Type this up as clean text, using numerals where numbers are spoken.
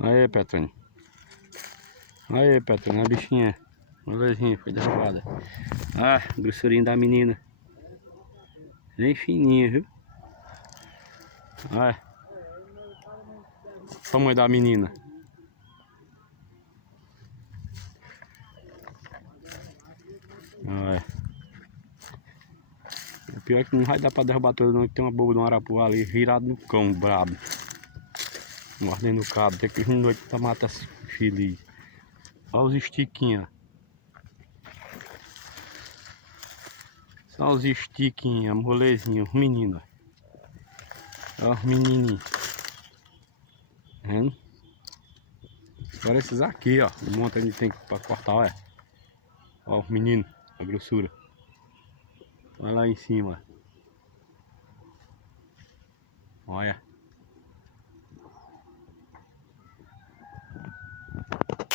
Aí, Petrônio. Aí, Petrônio, a bichinha. Molezinha, foi derrubada. Ah, grossurinha da menina. Bem fininha, viu? Olha. O tamanho da menina. Olha. O pior é que não vai dar pra derrubar todo não, que tem uma boba de um arapuá ali virado no cão, brabo. Mordendo o cabo, tem que vir noite pra matar esse feliz. Olha os estiquinhos. Só os estiquinhos, molezinhos, os meninos. Olha os menininhos. Tá vendo? Agora esses aqui, ó. Um monte de tem pra cortar, olha. Olha os meninos, a grossura. Olha lá em cima. Olha.